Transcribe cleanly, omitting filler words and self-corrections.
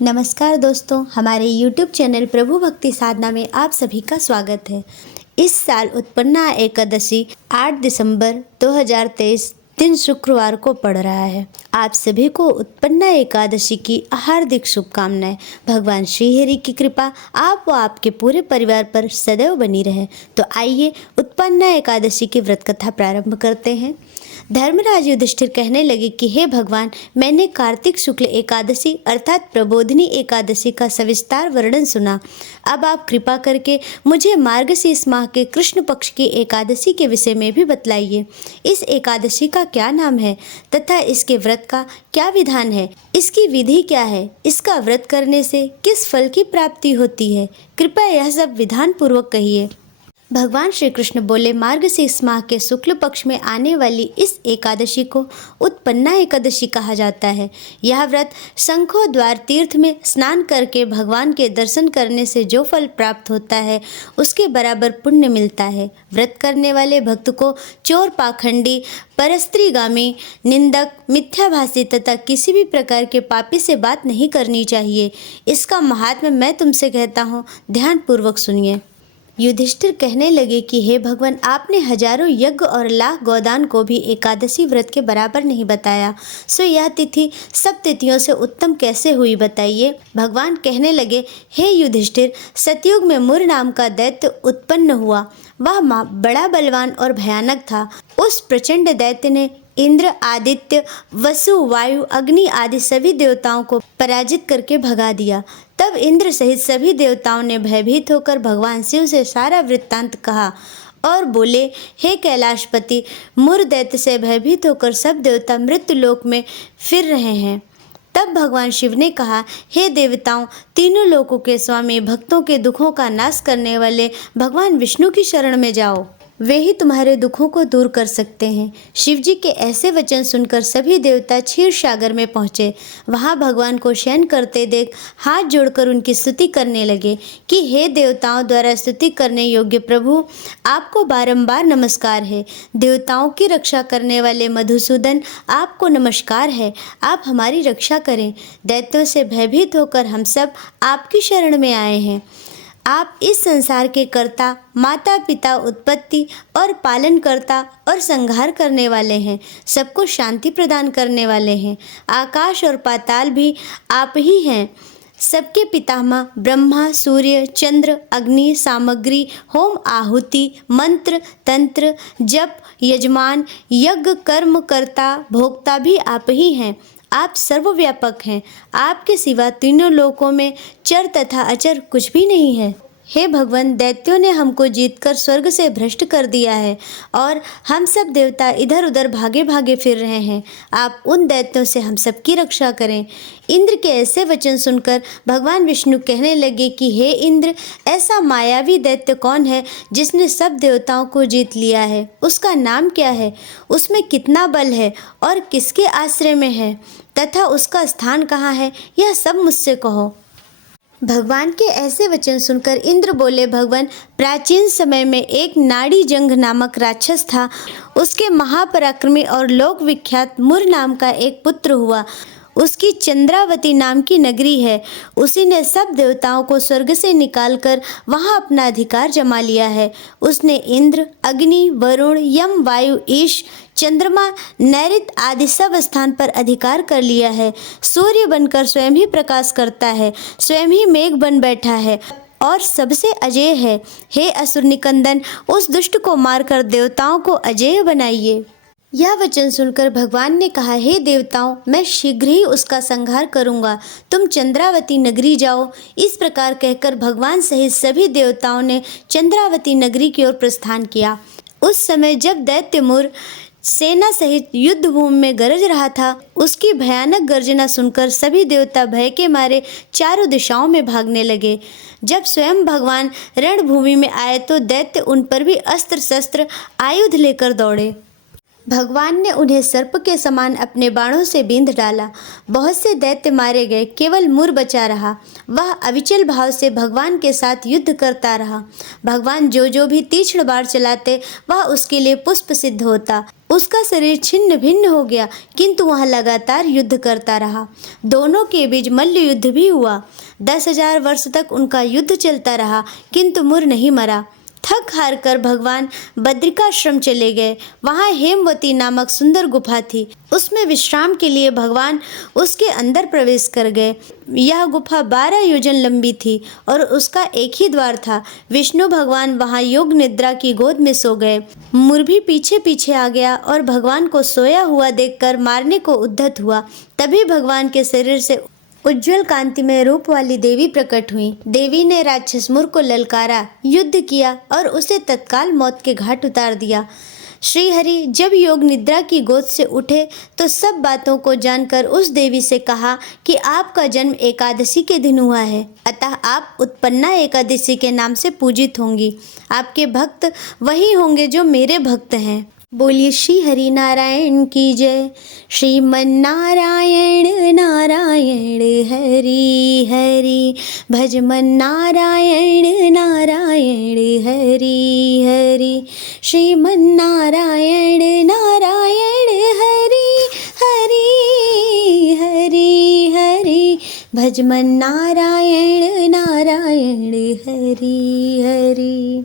नमस्कार दोस्तों, हमारे YouTube चैनल प्रभु भक्ति साधना में आप सभी का स्वागत है। इस साल उत्पन्ना एकादशी 8 दिसंबर 2023 दिन शुक्रवार को पड़ रहा है। आप सभी को उत्पन्ना एकादशी की हार्दिक शुभकामनाएं। भगवान श्री हरि की कृपा आप व आपके पूरे परिवार पर सदैव बनी रहे। तो आइए उत्पन्ना एकादशी की व्रत कथा प्रारंभ करते हैं। धर्मराज युधिष्ठिर कहने लगे कि हे भगवान, मैंने कार्तिक शुक्ल एकादशी अर्थात प्रबोधिनी एकादशी का सविस्तार वर्णन सुना। अब आप कृपा करके मुझे मार्गशीर्ष माह के कृष्ण पक्ष की एकादशी के विषय में भी बतलाइए। इस एकादशी का क्या नाम है तथा इसके व्रत का क्या विधान है, इसकी विधि क्या है, इसका व्रत करने से किस फल की प्राप्ति होती है, कृपया यह सब विधान पूर्वक कहिए। भगवान श्री कृष्ण बोले, मार्गशीर्ष माह के शुक्ल पक्ष में आने वाली इस एकादशी को उत्पन्ना एकादशी कहा जाता है। यह व्रत शंखो द्वार तीर्थ में स्नान करके भगवान के दर्शन करने से जो फल प्राप्त होता है उसके बराबर पुण्य मिलता है। व्रत करने वाले भक्त को चोर, पाखंडी, परस्त्रीगामी, निंदक, मिथ्याभाषी तथा किसी भी प्रकार के पापी से बात नहीं करनी चाहिए। इसका महात्म्य मैं तुमसे कहता हूँ, ध्यान पूर्वक सुनिए। युधिष्ठिर कहने लगे कि हे भगवान, आपने हजारों यज्ञ और लाख गोदान को भी एकादशी व्रत के बराबर नहीं बताया, सो यह तिथि सब तिथियों से उत्तम कैसे हुई, बताइए। भगवान कहने लगे, हे युधिष्ठिर, सतयुग में मुर नाम का दैत्य उत्पन्न हुआ। वह बड़ा बलवान और भयानक था। उस प्रचंड दैत्य ने इंद्र, आदित्य, वसु, वायु, अग्नि आदि सभी देवताओं को पराजित करके भगा दिया। तब इंद्र सहित सभी देवताओं ने भयभीत होकर भगवान शिव से सारा वृत्तांत कहा और बोले, हे कैलाशपति, मुर दैत्य से भयभीत होकर सब देवता मृत्यु लोक में फिर रहे हैं। तब भगवान शिव ने कहा, हे देवताओं, तीनों लोकों के स्वामी, भक्तों के दुखों का नाश करने वाले भगवान विष्णु की शरण में जाओ, वे ही तुम्हारे दुखों को दूर कर सकते हैं। शिव जी के ऐसे वचन सुनकर सभी देवता क्षीर सागर में पहुँचे। वहाँ भगवान को शयन करते देख हाथ जोड़कर उनकी स्तुति करने लगे कि हे देवताओं द्वारा स्तुति करने योग्य प्रभु, आपको बारंबार नमस्कार है। देवताओं की रक्षा करने वाले मधुसूदन, आपको नमस्कार है। आप हमारी रक्षा करें। दैत्यों से भयभीत होकर हम सब आपकी शरण में आए हैं। आप इस संसार के कर्ता, माता पिता, उत्पत्ति और पालन करता और संहार करने वाले हैं। सबको शांति प्रदान करने वाले हैं। आकाश और पाताल भी आप ही हैं। सबके पितामह ब्रह्मा, सूर्य, चंद्र, अग्नि, सामग्री, होम, आहुति, मंत्र, तंत्र, जप, यजमान, यज्ञ, कर्म कर्ता, भोक्ता भी आप ही हैं। आप सर्वव्यापक हैं। आपके सिवा तीनों लोकों में चर तथा अचर कुछ भी नहीं है। हे भगवान, दैत्यों ने हमको जीतकर स्वर्ग से भ्रष्ट कर दिया है और हम सब देवता इधर उधर भागे भागे फिर रहे हैं। आप उन दैत्यों से हम सब की रक्षा करें। इंद्र के ऐसे वचन सुनकर भगवान विष्णु कहने लगे कि हे इंद्र, ऐसा मायावी दैत्य कौन है जिसने सब देवताओं को जीत लिया है? उसका नाम क्या है? उसमें कितना बल है और किसके आश्रय में है तथा उसका स्थान कहाँ है? यह सब मुझसे कहो। भगवान के ऐसे वचन सुनकर इंद्र बोले, भगवान, प्राचीन समय में एक नाड़ी जंग नामक राक्षस था। उसके महापराक्रमी और लोक विख्यात मुर नाम का एक पुत्र हुआ। उसकी चंद्रावती नाम की नगरी है। उसी ने सब देवताओं को स्वर्ग से निकालकर वहां अपना अधिकार जमा लिया है। उसने इंद्र, अग्नि, वरुण, यम, वायु, ईश, चंद्रमा, नैऋत्य आदि सब स्थान पर अधिकार कर लिया है। सूर्य बनकर स्वयं ही प्रकाश करता है, स्वयं ही मेघ बन बैठा है और सबसे अजेय है। हे असुर निकंदन, उस दुष्ट को मारकर देवताओं को अजेय बनाइए। यह वचन सुनकर भगवान ने कहा, हे देवताओं, मैं शीघ्र ही उसका संहार करूंगा। तुम चंद्रावती नगरी जाओ। इस प्रकार कहकर भगवान सहित सभी देवताओं ने चंद्रावती नगरी की ओर प्रस्थान किया। उस समय जब दैत्य मुर सेना सहित युद्ध भूमि में गरज रहा था, उसकी भयानक गर्जना सुनकर सभी देवता भय के मारे चारों दिशाओं में भागने लगे। जब स्वयं भगवान रणभूमि में आए तो दैत्य उन पर भी अस्त्र शस्त्र आयुध लेकर दौड़े। भगवान ने उन्हें सर्प के समान अपने बाणों से बींध डाला। बहुत से दैत्य मारे गए, केवल मुर बचा रहा। वह अविचल भाव से भगवान के साथ युद्ध करता रहा। भगवान जो भी तीक्ष्ण बाण चलाते वह उसके लिए पुष्प सिद्ध होता। उसका शरीर छिन्न भिन्न हो गया, किंतु वह लगातार युद्ध करता रहा। दोनों के बीच मल्ल युद्ध भी हुआ। 10,000 वर्ष तक उनका युद्ध चलता रहा, किंतु मुर नहीं मरा। थक हार कर भगवान बद्रिकाश्रम चले गए। वहाँ हेमवती नामक सुंदर गुफा थी। उसमें विश्राम के लिए भगवान उसके अंदर प्रवेश कर गए। यह गुफा 12 योजन लंबी थी और उसका एक ही द्वार था। विष्णु भगवान वहाँ योग निद्रा की गोद में सो गए। मुर भी पीछे पीछे आ गया और भगवान को सोया हुआ देखकर मारने को उद्यत हुआ। तभी भगवान के शरीर से उज्जवल कांतिमय रूप वाली देवी प्रकट हुई। देवी ने राक्षस मुर को ललकारा, युद्ध किया और उसे तत्काल मौत के घाट उतार दिया। श्री हरि जब योग निद्रा की गोद से उठे तो सब बातों को जानकर उस देवी से कहा कि आपका जन्म एकादशी के दिन हुआ है, अतः आप उत्पन्ना एकादशी के नाम से पूजित होंगी। आपके भक्त वही होंगे जो मेरे भक्त हैं। बोलिए श्री हरि नारायण की जय। श्रीमन नारायण नारायण हरि हरि, भजमन नारायण नारायण हरि हरि। श्रीमन नारायण नारायण हरि हरि हरि हरि, भजमन नारायण नारायण हरि हरि।